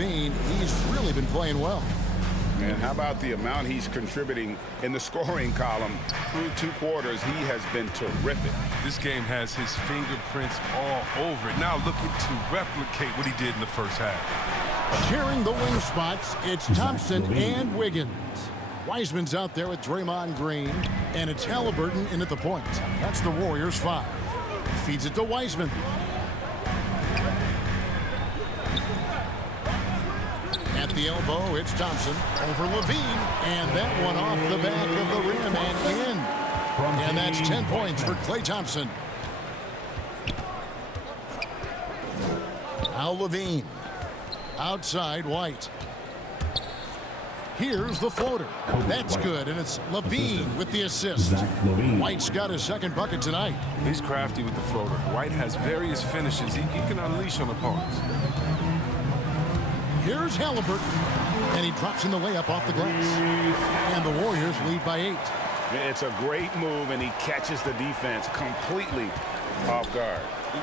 LaVine, he's really been playing well. And how about the amount he's contributing in the scoring column through 2 quarters? He has been terrific. This game has his fingerprints all over it. Now looking to replicate what he did in the first half. Sharing the wing spots, it's Thompson and Wiggins. Wiseman's out there with Draymond Green, and it's Halliburton in at the point. That's the Warriors' 5. Feeds it to Wiseman. At the elbow, it's Thompson over LaVine, and that one off the back of the rim and in. And that's 10 points for Klay Thompson. Now LaVine. Outside, White. Here's the floater. That's good, and it's LaVine with the assist. White's got his second bucket tonight. He's crafty with the floater. White has various finishes he can unleash on opponents. Here's Halliburton, and he drops in the layup off the glass. And the Warriors lead by 8. It's a great move, and he catches the defense completely off guard.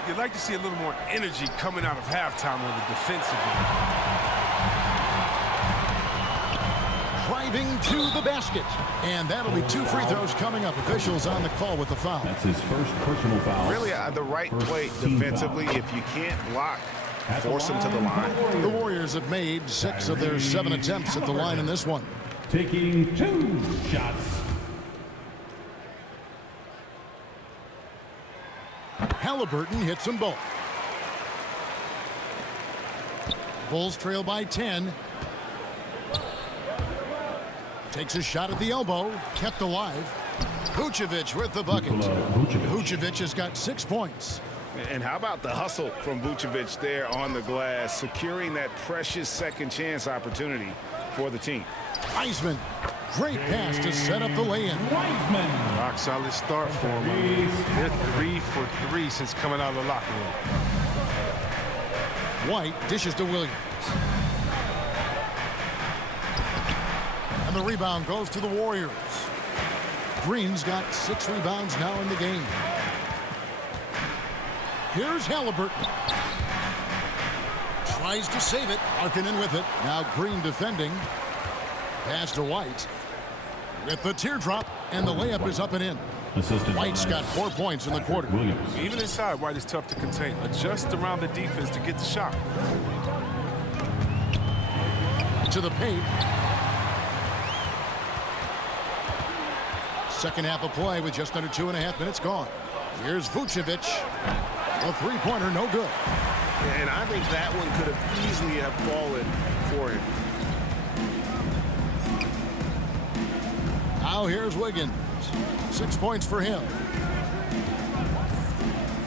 You'd like to see a little more energy coming out of halftime on the defensive end. Driving to the basket. And that'll be 2 free throws coming up. Officials on the call with the foul. That's his first personal foul. Really, the right play defensively. If you can't block, force him to the line. The Warriors have made 6 of their 7 attempts at the line in this one. Taking 2 shots. Halliburton hits them both. Bulls trail by 10. Takes a shot at the elbow. Kept alive. Vucevic with the bucket. Vucevic has got 6 points. And how about the hustle from Vucevic there on the glass, securing that precious second chance opportunity for the team. Wiseman. Great pass to set up the lay-in. Wiseman. Rock solid start for him. They're 3 for 3 since coming out of the locker room. White dishes to Williams. And the rebound goes to the Warriors. Green's got 6 rebounds now in the game. Here's Halliburton. Tries to save it. Markkanen with it. Now Green defending. Pass to White. With the teardrop, and the layup is up and in. White's got 4 points in the quarter. Even inside, White is tough to contain. Adjust around the defense to get the shot. To the paint. Second half of play with just under 2.5 minutes gone. Here's Vucevic. A 3-pointer, no good. And I think that one could have easily have fallen for him. Now here's Wiggins. 6 points for him.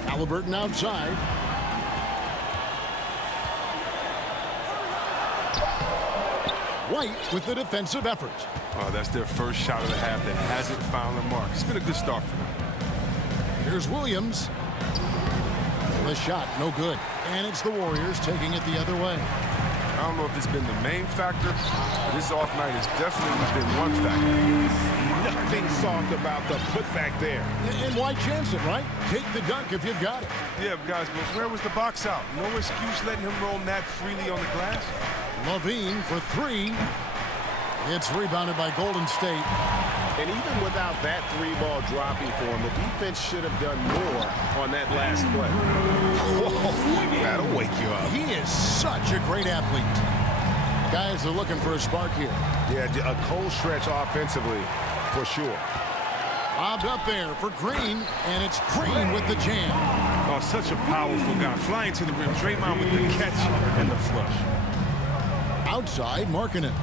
Halliburton outside. White with the defensive effort. Oh, that's their first shot of the half that hasn't found the mark. It's been a good start for them. Here's Williams. The shot, no good. And it's the Warriors taking it the other way. I don't know if it's been the main factor, but this off night has definitely been one factor. Nothing soft about the putback there. And why chance it, right? Take the dunk if you've got it. Yeah, guys, but where was the box out? No excuse letting him roam that freely on the glass. LaVine for 3. It's rebounded by Golden State. And even without that 3-ball dropping for him, the defense should have done more on that last play. Whoa, that'll wake you up. He is such a great athlete. Guys are looking for a spark here. Yeah, a cold stretch offensively, for sure. Bobbed up there for Green, and it's Green with the jam. Oh, such a powerful guy. Flying to the rim. Draymond with the catch and the flush. Outside, Markkanen.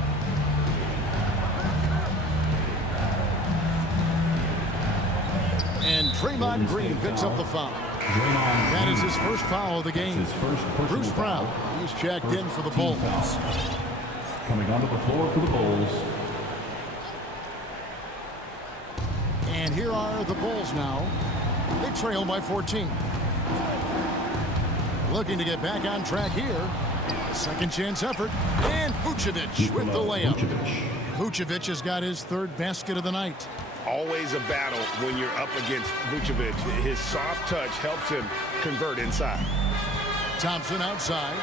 And Draymond Green picks up the foul. That is his first foul of the game. Bruce Brown, he's checked in for the Bulls. Coming onto the floor for the Bulls. And here are the Bulls now. They trail by 14. Looking to get back on track here. Second chance effort. And Vucevic with the layup. Vucevic has got his 3rd basket of the night. Always a battle when you're up against Vucevic. His soft touch helps him convert inside. Thompson outside.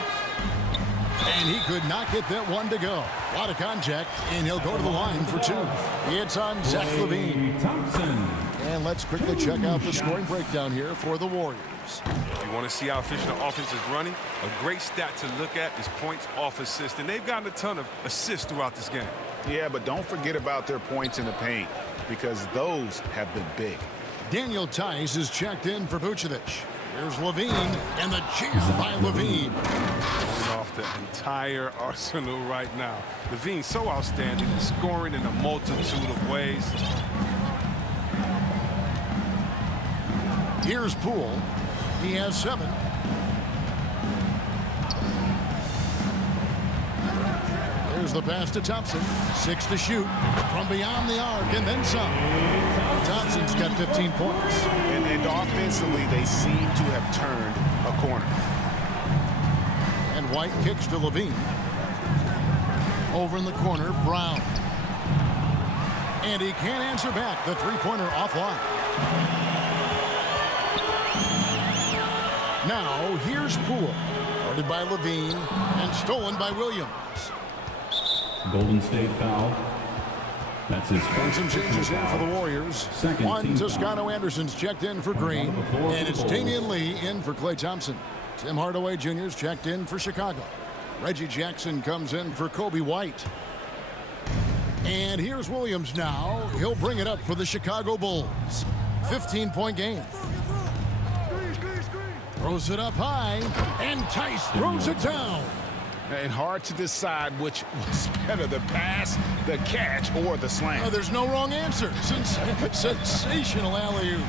And he could not get that one to go. A lot of contact, and he'll go to the line for two. It's on Zach LaVine. Thompson. And let's quickly check out the scoring breakdown here for the Warriors. If you want to see how efficient the offense is running, a great stat to look at is points off assist. And they've gotten a ton of assists throughout this game. Yeah, but don't forget about their points in the paint, because those have been big. Daniel Tice is checked in for Vucevic. Here's LaVine, and the jam by LaVine. Going off the entire arsenal right now. LaVine's so outstanding and scoring in a multitude of ways. Here's Poole. He has 7. There's the pass to Thompson. 6 to shoot from beyond the arc, and then some. Thompson's got 15 points. And offensively, they seem to have turned a corner. And White kicks to LaVine. Over in the corner, Brown. And he can't answer back. The three-pointer offline. Now, here's Poole. Guarded by LaVine and stolen by Williams. Golden State foul. That's his And first some changes in for the Warriors. Second One, team Toscano Anderson's checked in for Green. And it's Damian Lee in for Klay Thompson. Tim Hardaway Jr.'s checked in for Chicago. Reggie Jackson comes in for Kobe White. And here's Williams now. He'll bring it up for the Chicago Bulls. 15-point game. Throws it up high. And Tice throws it down. And hard to decide which was better, the pass, the catch, or the slam. Oh, there's no wrong answer. Sensational alley-oop.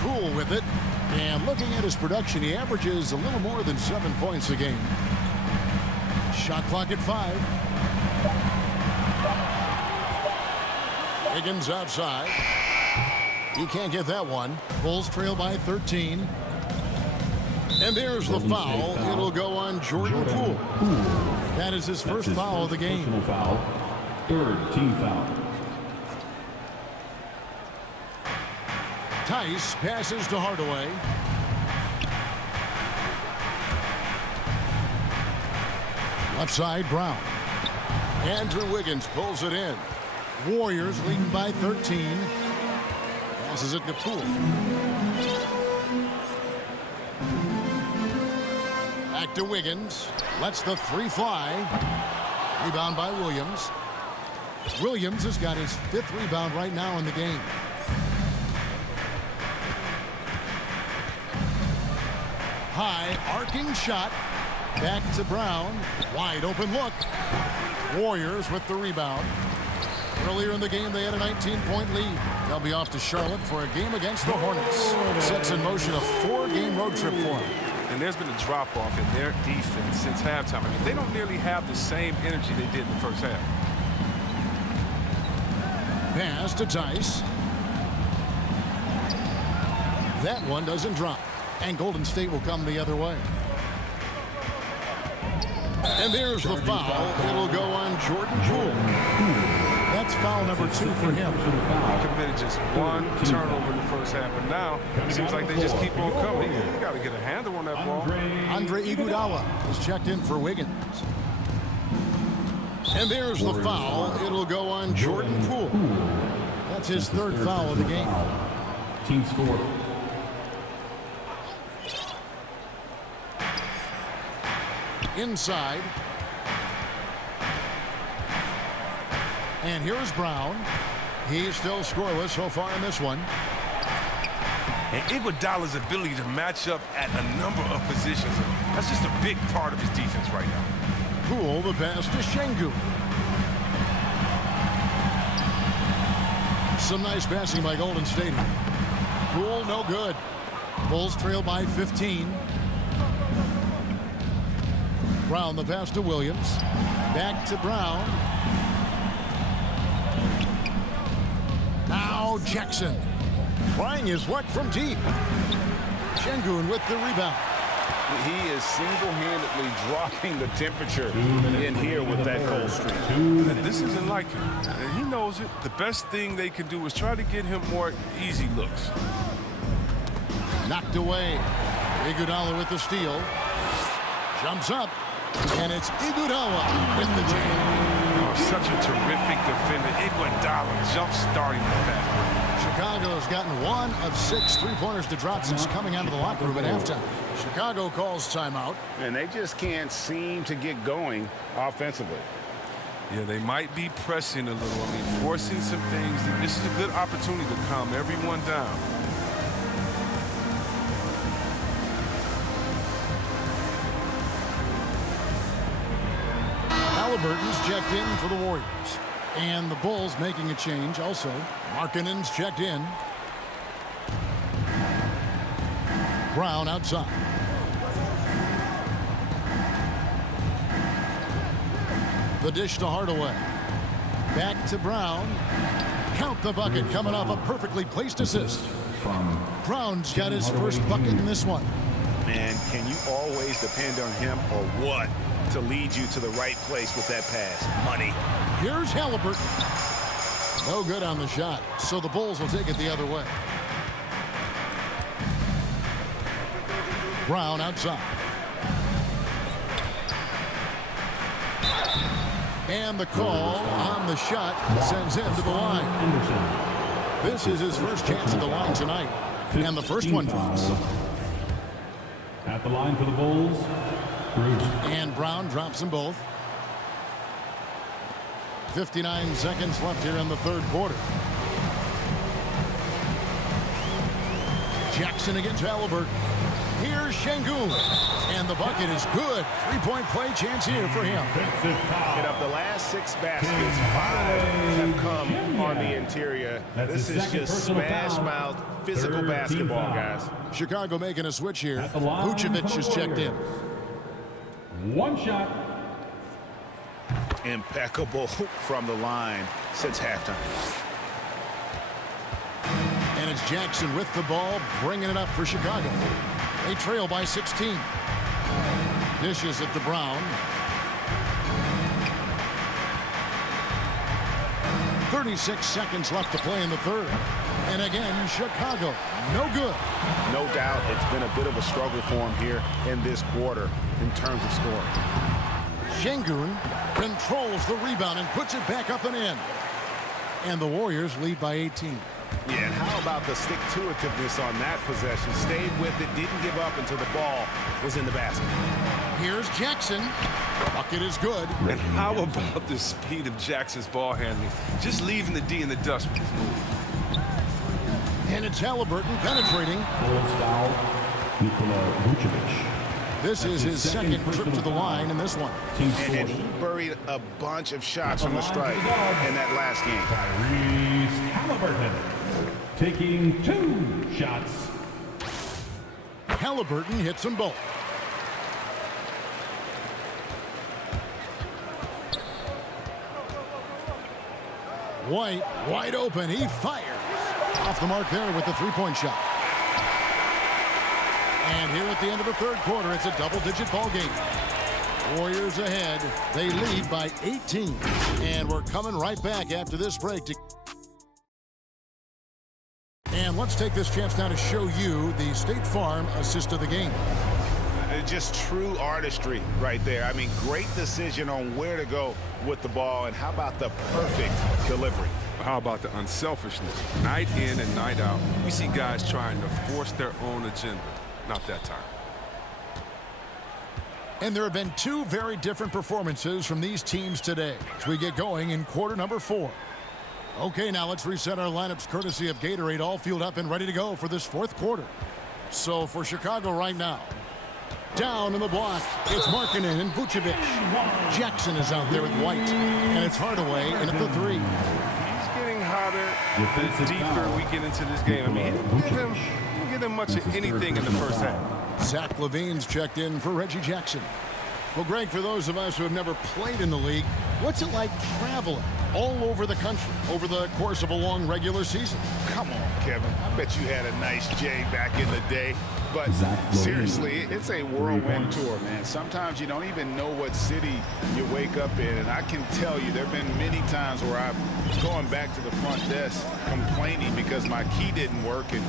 Poole with it. And looking at his production, he averages a little more than 7 points a game. Shot clock at 5. Higgins outside. He can't get that one. Bulls trail by 13. And there's the foul. It'll go on Jordan Poole. That is his first foul of the game. Personal foul. Third team foul. Tice passes to Hardaway. Left side, Brown. Andrew Wiggins pulls it in. Warriors leading by 13. Passes it to Poole. Back to Wiggins. Lets the 3 fly. Rebound by Williams. Williams has got his 5th rebound right now in the game. High arcing shot. Back to Brown. Wide open look. Warriors with the rebound. Earlier in the game, they had a 19-point lead. They'll be off to Charlotte for a game against the Hornets. Sets in motion a 4-game road trip for them. And there's been a drop-off in their defense since halftime. I mean, they don't nearly have the same energy they did in the first half. Pass to Tice. That one doesn't drop. And Golden State will come the other way. And there's the foul. It'll go on Jordan Poole. That's foul number 2 for him. He committed just 1 turnover in the first half, and now it seems like they just keep on coming. You got to get a handle on that ball. Andre Iguodala is checked in for Wiggins. And there's the foul. It'll go on Jordan Poole. That's his 3rd foul of the game. Team score. Inside. And here's Brown. He's still scoreless so far in this one. And Iguodala's ability to match up at a number of positions, that's just a big part of his defense right now. Poole, the pass to Şengün. Some nice passing by Golden State. Poole, no good. Bulls trail by 15. Brown, the pass to Williams. Back to Brown. Now Jackson. Trying his luck from deep. Şengün with the rebound. He is single-handedly dropping the temperature in here with that cold streak. And this isn't like him. And he knows it. The best thing they can do is try to get him more easy looks. Knocked away. Iguodala with the steal. Jumps up. And it's Iguodala with the jam. Oh, such a terrific defender. Iguodala jump-starting the fast break. Chicago's gotten 1 of 6 three-pointers to drop since coming out of the locker room at halftime. Chicago calls timeout. And they just can't seem to get going offensively. Yeah, they might be pressing a little. I mean, forcing some things. This is a good opportunity to calm everyone down. Halliburton's checked in for the Warriors. And the Bulls making a change also. Markkanen's checked in. Brown outside. The dish to Hardaway. Back to Brown. Count the bucket coming off a perfectly placed assist. Brown's got his first bucket in this one. Man, can you always depend on him or what to lead you to the right place with that pass? Money. Here's Halliburton. No good on the shot, so the Bulls will take it the other way. Brown outside. And the call on the shot sends him to the line. This is his first chance at the line tonight. And the first one drops. At the line for the Bulls, Bruce. And Brown drops them both. 59 seconds left here in the third quarter. Jackson against Halliburton. Here's Şengün. And the bucket is good. Three-point play chance here for him. And of the last 6 baskets, 5 have come on the interior. This is just smash-mouth physical basketball, guys. Chicago making a switch here. Vucevic is checked in. One shot. Impeccable from the line since halftime. And it's Jackson with the ball, bringing it up for Chicago. They trail by 16. Dishes it to Brown. 36 seconds left to play in the third. And again, Chicago, no good. No doubt it's been a bit of a struggle for him here in this quarter in terms of scoring. Şengün controls the rebound and puts it back up and in. And the Warriors lead by 18. Yeah, and how about the stick-to-itiveness on that possession? Stayed with it, didn't give up until the ball was in the basket. Here's Jackson. Bucket is good. And how about the speed of Jackson's ball handling? Just leaving the D in the dust with his move. And it's Halliburton penetrating. Bulls foul, Nikola Vucevic. This is his second trip to the line in this one. And he buried a bunch of shots from the stripe in that last game. Tyrese Halliburton taking 2 shots. Halliburton hits them both. White, wide open. He fires. Off the mark there with the three-point shot. And here at the end of the third quarter, it's a double-digit ball game. Warriors ahead. They lead by 18. And we're coming right back after this break. And let's take this chance now to show you the State Farm assist of the game. Just true artistry right there. I mean, great decision on where to go with the ball. And how about the perfect delivery? How about the unselfishness? Night in and night out, we see guys trying to force their own agenda. Not that time. And there have been 2 very different performances from these teams today as we get going in quarter number 4. Okay, now let's reset our lineups courtesy of Gatorade, all fueled up and ready to go for this fourth quarter. So for Chicago right now, down in the block, it's Markkanen and Vucevic. Jackson is out there with White, and it's Hardaway in at the 3. He's getting hotter the deeper we get into this game. I mean, he didn't give them much of anything in the first half. Zach LaVine's checked in for Reggie Jackson. Well, Greg, for those of us who have never played in the league, what's it like traveling all over the country over the course of a long regular season? Come on, Kevin. I bet you had a nice J back in the day. But seriously, it's a whirlwind tour, man. Sometimes you don't even know what city you wake up in. And I can tell you there have been many times where I'm going back to the front desk complaining because my key didn't work, and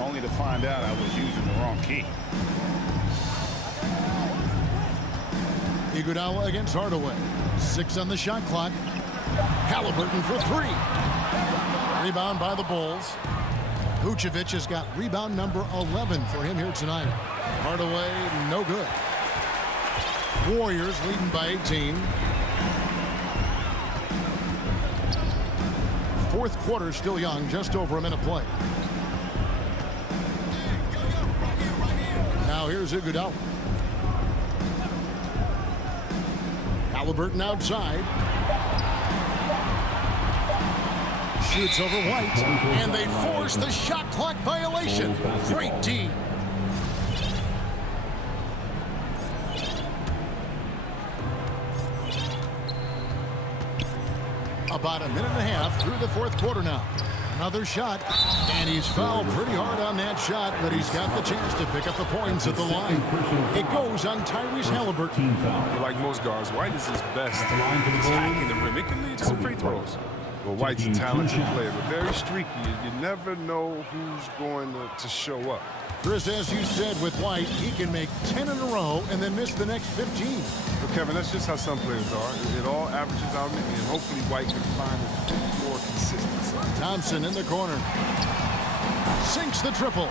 only to find out I was using the wrong key. Iguodala against Hardaway. 6 on the shot clock. Halliburton for 3. Rebound by the Bulls. Vucevic has got rebound number 11 for him here tonight. Hardaway, no good. Warriors leading by 18. Fourth quarter still young, just over a minute play. Now here's Iguodala. Halliburton outside. Shoots over White, and they force the shot clock violation. Great D. About a minute and a half through the fourth quarter now. Another shot, and he's fouled pretty hard on that shot, but he's got the chance to pick up the points at the line. It goes on Tyrese Halliburton. Like most guards, White is his best attacking the rim. It can lead to some free throws. Well, White's a talented player, but very streaky. You never know who's going to show up. Chris, as you said with White, he can make 10 in a row and then miss the next 15. But Kevin, that's just how some players are. It all averages out, and hopefully White can find more consistency. Thompson in the corner. Sinks the triple.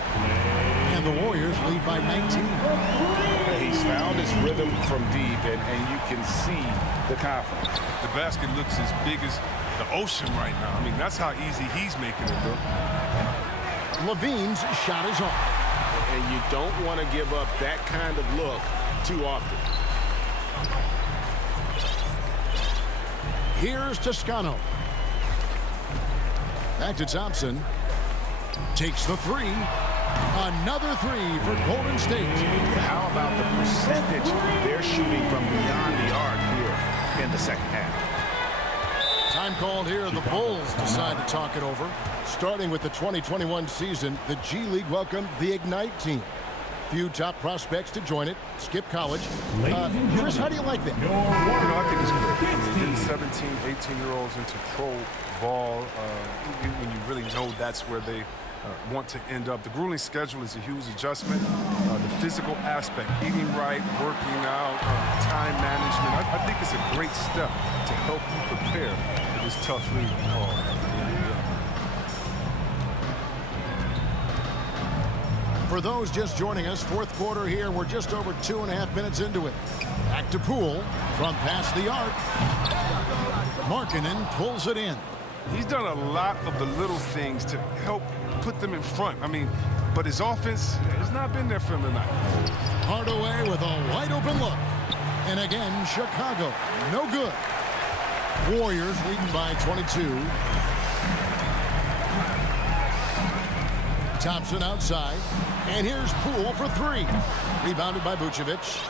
And the Warriors lead by 19. He's found his rhythm from deep, and you can see the confidence. The basket looks as big as the ocean right now. I mean, that's how easy he's making it look. Levine's shot is off. And you don't want to give up that kind of look too often. Here's Toscano. Back to Thompson. Takes the 3. Another 3 for Golden State. How about the percentage they're shooting from beyond the arc here in the second half? Time called here. The Bulls decide to talk it over. Starting with the 2021 season, the G League welcomed the Ignite team. Few top prospects to join it. Skip college. Chris, how do you like that? I think it's great. Getting 17, 18-year-olds into pro ball when you really know that's where they want to end up. The grueling schedule is a huge adjustment. The physical aspect, eating right, working out, time management. I think it's a great step to help you prepare for this tough league called For those just joining us, fourth quarter here. We're just over 2.5 minutes into it. Back to Poole from past the arc. Markkanen pulls it in. He's done a lot of the little things to help put them in front. I mean, but his offense has not been there for him tonight. Hardaway with a wide open look. And again, Chicago, no good. Warriors leading by 22. Thompson outside. And here's Poole for 3. Rebounded by Vucevic.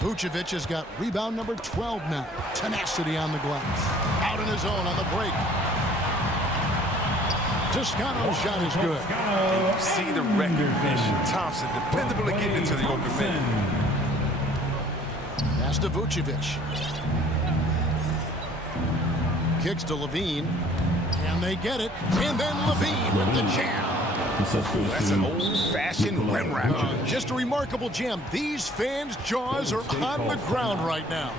Vucevic has got rebound number 12 now. Tenacity on the glass. Out in his own on the break. Toscano's shot is good. And you see the recognition. Thompson dependable at getting into the open man. Pass to Vucevic. Kicks to Levine. And they get it. And then Levine with the jam. That's an old-fashioned rim wrap. Just a remarkable jam. These fans' jaws are on the ground right now.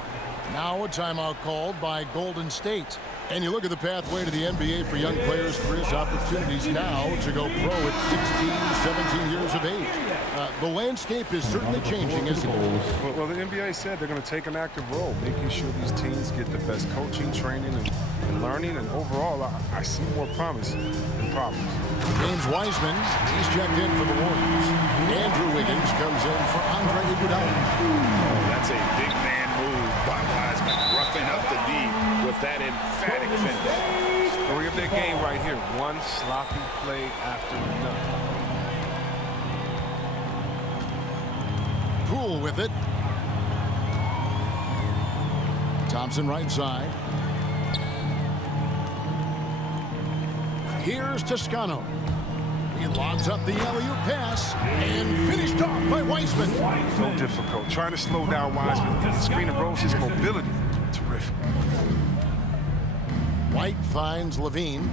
Now a timeout called by Golden State. And you look at the pathway to the NBA for young players, Chris, opportunities now to go pro at 16, 17 years of age. The landscape is certainly changing, isn't it? Well, the NBA said they're going to take an active role, making sure these teams get the best coaching, training, and learning. And overall, I see more promise than problems. James Wiseman, he's checked in for the Warriors. Andrew Wiggins comes in for Andre Iguodala. That's a big man move by Wiseman, roughing up the D with that emphatic finish. Story of their game right here. One sloppy play after another. Poole with it. Thompson right side. Here's Toscano. He lobs up the alley-oop pass and finished off by Wiseman. So difficult. Trying to slow down Wiseman. The screen of Rose, his mobility. Terrific. White finds Levine.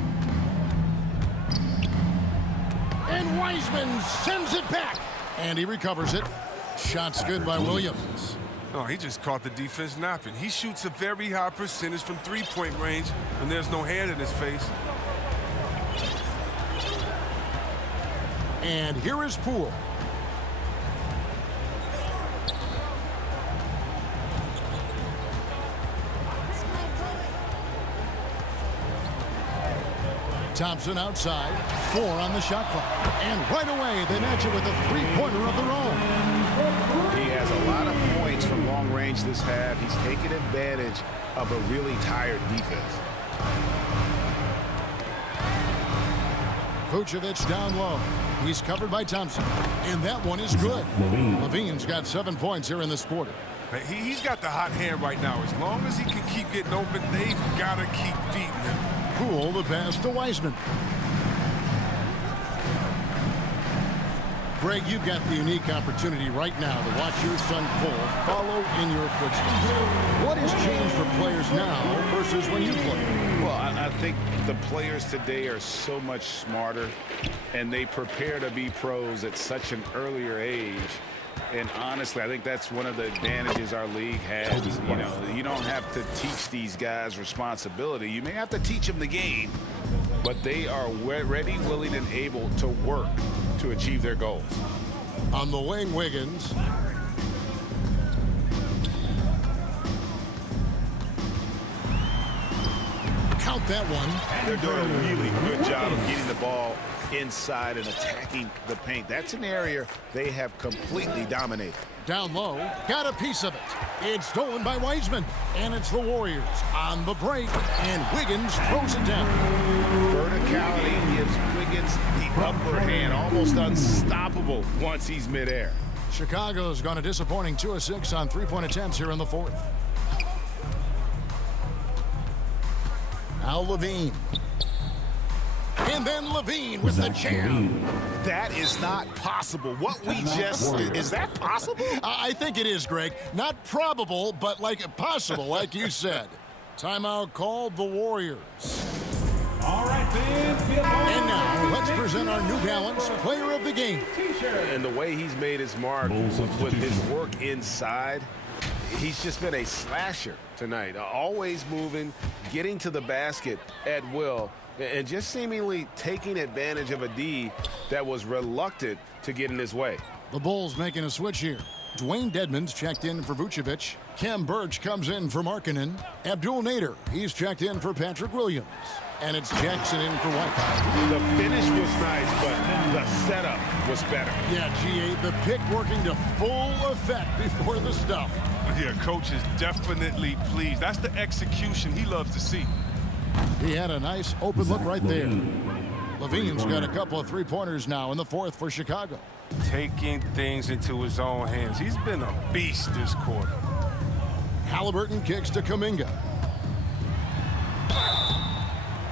And Wiseman sends it back. And he recovers it. Shot's good by Williams. No, he just caught the defense napping. He shoots a very high percentage from three-point range when there's no hand in his face. And here is Poole. Thompson outside, 4 on the shot clock. And right away, they match it with a three-pointer of their own. He has a lot of points from long range this half. He's taken advantage of a really tired defense. Vucevic down low. He's covered by Thompson. And that one is good. Levine's got 7 points here in this quarter. He's got the hot hand right now. As long as he can keep getting open, they've got to keep feeding him. Poole the pass to Wiseman. Greg, you've got the unique opportunity right now to watch your son Cole follow in your footsteps. What has changed for players now versus when you played? Well, I think the players today are so much smarter, and they prepare to be pros at such an earlier age. And honestly, I think that's one of the advantages our league has. You know, you don't have to teach these guys responsibility. You may have to teach them the game, but they are ready, willing, and able to work to achieve their goals. On the wing, Wiggins. Count that one. They're doing a really good job of getting the ball inside and attacking the paint. That's an area they have completely dominated. Down low, got a piece of it. It's stolen by Wiseman, and it's the Warriors on the break, and Wiggins throws it down. Verticality gives Wiggins the upper hand, almost unstoppable once he's midair. Chicago's gone a disappointing 2 of 6 on three-point attempts here in the fourth. Now Levine. And then Levine with the jam. That is not possible. What we just did, is that possible? I think it is, Greg. Not probable, but like possible, like you said. Timeout called the Warriors. All right, fans. And now let's present our New Balance Player of the Game. And the way he's made his mark with his work inside, he's just been a slasher tonight. Always moving, getting to the basket at will, and just seemingly taking advantage of a D that was reluctant to get in his way. The Bulls making a switch here. Dwayne Dedmon's checked in for Vucevic. Cam Birch comes in for Markkanen. Abdul Nader, he's checked in for Patrick Williams. And it's Jackson in for White. The finish was nice, but the setup was better. Yeah, G.A., the pick working to full effect before the stuff. Yeah, coach is definitely pleased. That's the execution he loves to see. He had a nice open look right there. Levine's got a couple of three-pointers now in the fourth for Chicago. Taking things into his own hands. He's been a beast this quarter. Halliburton kicks to Kuminga.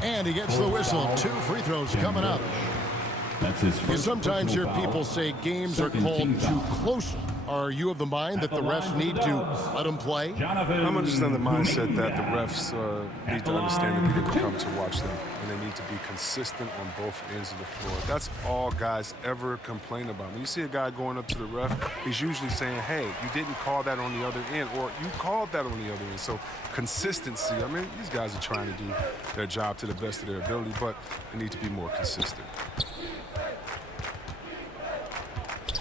And he gets the whistle. 2 free throws coming up. That's his first. You sometimes hear people say games are called too close. Are you of the mind that the refs need to let them play? I'm understanding the mindset that the refs need to understand that people come to watch them, and they need to be consistent on both ends of the floor. That's all guys ever complain about. When you see a guy going up to the ref, he's usually saying, hey, you didn't call that on the other end, or you called that on the other end. So consistency, I mean, these guys are trying to do their job to the best of their ability, but they need to be more consistent.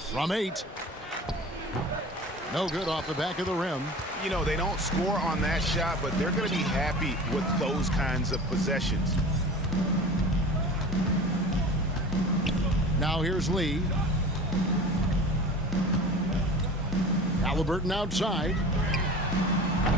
From 8. No good off the back of the rim. You know, they don't score on that shot, but they're going to be happy with those kinds of possessions. Now here's Lee. Halliburton outside.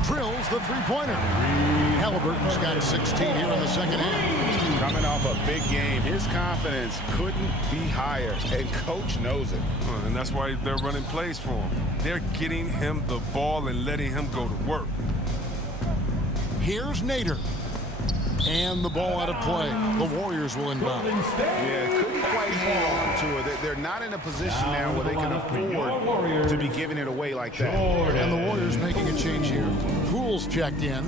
Drills the three-pointer. Halliburton's got 16 here in the second half. Coming off a big game, his confidence couldn't be higher, and coach knows it. And that's why they're running plays for him. They're getting him the ball and letting him go to work. Here's Nader. And the ball out of play. The Warriors will inbound. Yeah, couldn't quite hang on to it. They're not in a position now where they can afford to be giving it away like that. And the Warriors making a change here. Poole's checked in.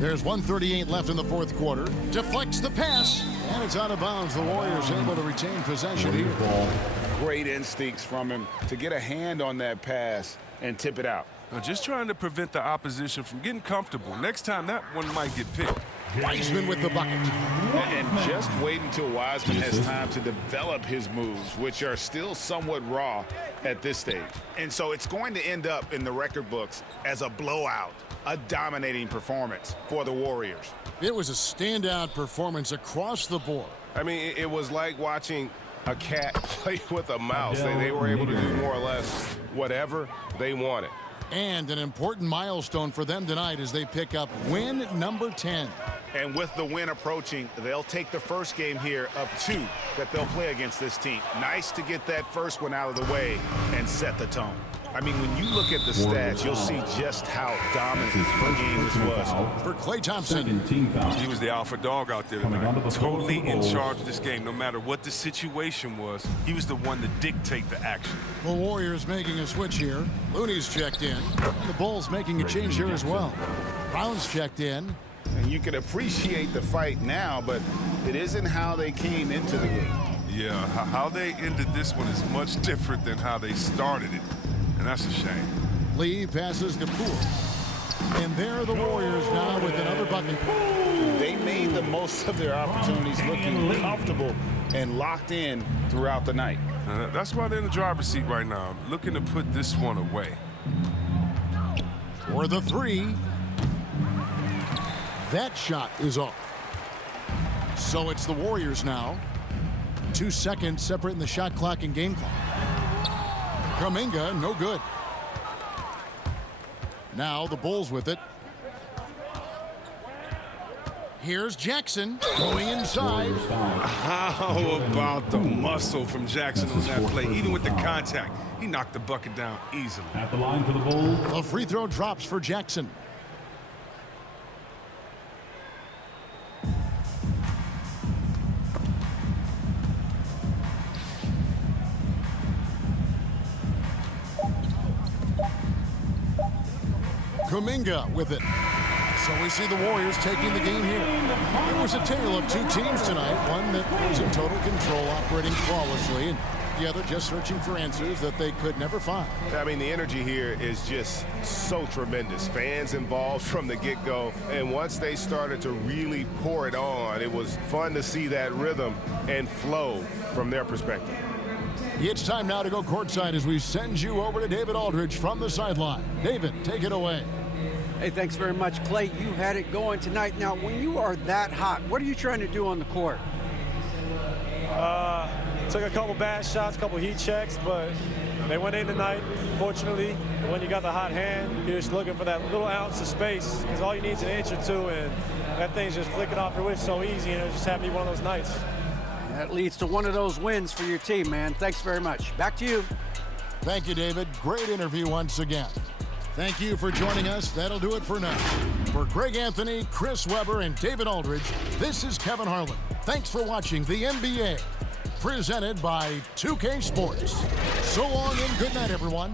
There's 1:38 left in the fourth quarter. Deflects the pass. And it's out of bounds. The Warriors able to retain possession here. great instincts from him to get a hand on that pass and tip it out. Just trying to prevent the opposition from getting comfortable. Next time, that one might get picked. Wiseman with the bucket. And just wait until Wiseman has time to develop his moves, which are still somewhat raw at this stage. And so it's going to end up in the record books as a blowout, a dominating performance for the Warriors. It was a standout performance across the board. I mean, it was like watching a cat play with a mouse. They were able to do more or less whatever they wanted. And an important milestone for them tonight as they pick up win number 10. And with the win approaching, they'll take the first game here of 2 that they'll play against this team. Nice to get that first one out of the way and set the tone. I mean, when you look at the stats, you'll see just how dominant the game this was. For Klay Thompson. He was the alpha dog out there tonight. Totally in charge of this game. No matter what the situation was, he was the one to dictate the action. The Warriors making a switch here. Looney's checked in. And the Bulls making a change here as well. Brown's checked in. And you can appreciate the fight now, but it isn't how they came into the game. Yeah, how they ended this one is much different than how they started it. And that's a shame. Lee passes to Poole. And there are the Warriors now with another bucket. They made the most of their opportunities, looking comfortable and locked in throughout the night. That's why they're in the driver's seat right now, looking to put this one away. For the 3. That shot is off. So it's the Warriors now. 2 seconds separating the shot clock and game clock. Kuminga, no good. Now the Bulls with it. Here's Jackson going inside. How about the muscle from Jackson on that play? Even with the contact, he knocked the bucket down easily. At the line for the Bulls. The free throw drops for Jackson. Kuminga with it. So we see the Warriors taking the game here. It was a tale of 2 teams tonight. One that was in total control, operating flawlessly, and the other just searching for answers that they could never find. I mean, the energy here is just so tremendous. Fans involved from the get-go, and once they started to really pour it on, it was fun to see that rhythm and flow from their perspective. It's time now to go courtside as we send you over to David Aldridge from the sideline. David, take it away. Hey, thanks very much, Klay. You had it going tonight. Now, when you are that hot, what are you trying to do on the court? Took a couple bad shots, a couple heat checks, but they went in tonight, fortunately. When you got the hot hand, you're just looking for that little ounce of space, because all you need is an inch or 2, and that thing's just flicking off your wrist so easy, and it just happened to be one of those nights. That leads to one of those wins for your team, man. Thanks very much. Back to you. Thank you, David. Great interview once again. Thank you for joining us. That'll do it for now. For Greg Anthony, Chris Webber, and David Aldridge, this is Kevin Harlan. Thanks for watching the NBA, presented by 2K Sports. So long and good night, everyone.